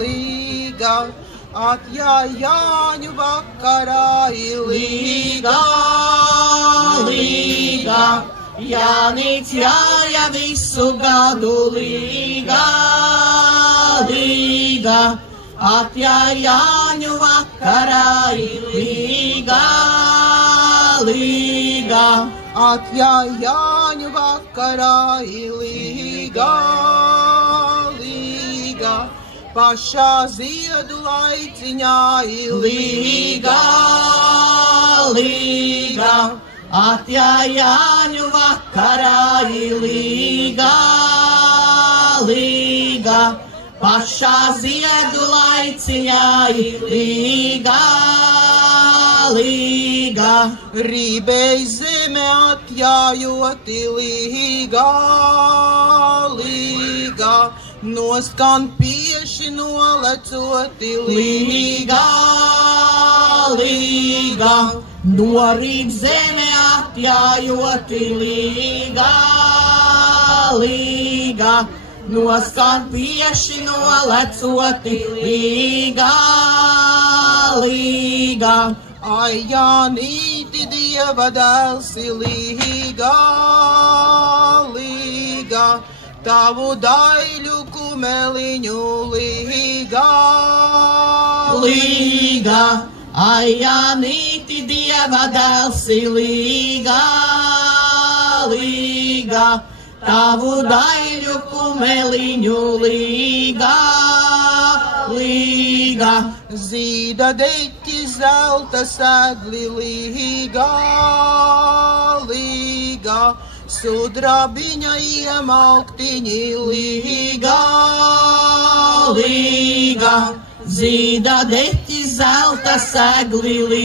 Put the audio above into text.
Līga, atjāja Jāņu vakarā līga, līga, Jānis jāja visu gadu līga, līga, atjāja Jāņu vakarā līga, līga, atjāja Jāņu vakarā līga. Pašā ziedu laiciņā līga, līga, atjāja Jāņu vakarā līga, līga, pašā ziedu laiciņā līga, līga, Rībei zeme atjājoti līga, līga, noskan pieši nolecoti līga, līga, norīt zeme atjājoti līga, līga, noskan pieši nolecoti līga, līga, ai Jānīti Dieva dēls līga, līga, tavu daļu kumeliņu līga, līga, ai Jānīti Dieva dēls līga, līga, tavu daļu kumeliņu līga, līga, zīda deķi zelta segli līga, līga, sudrabiņa iemalktiņi līga, līga, zīda deķi zelta segli līga.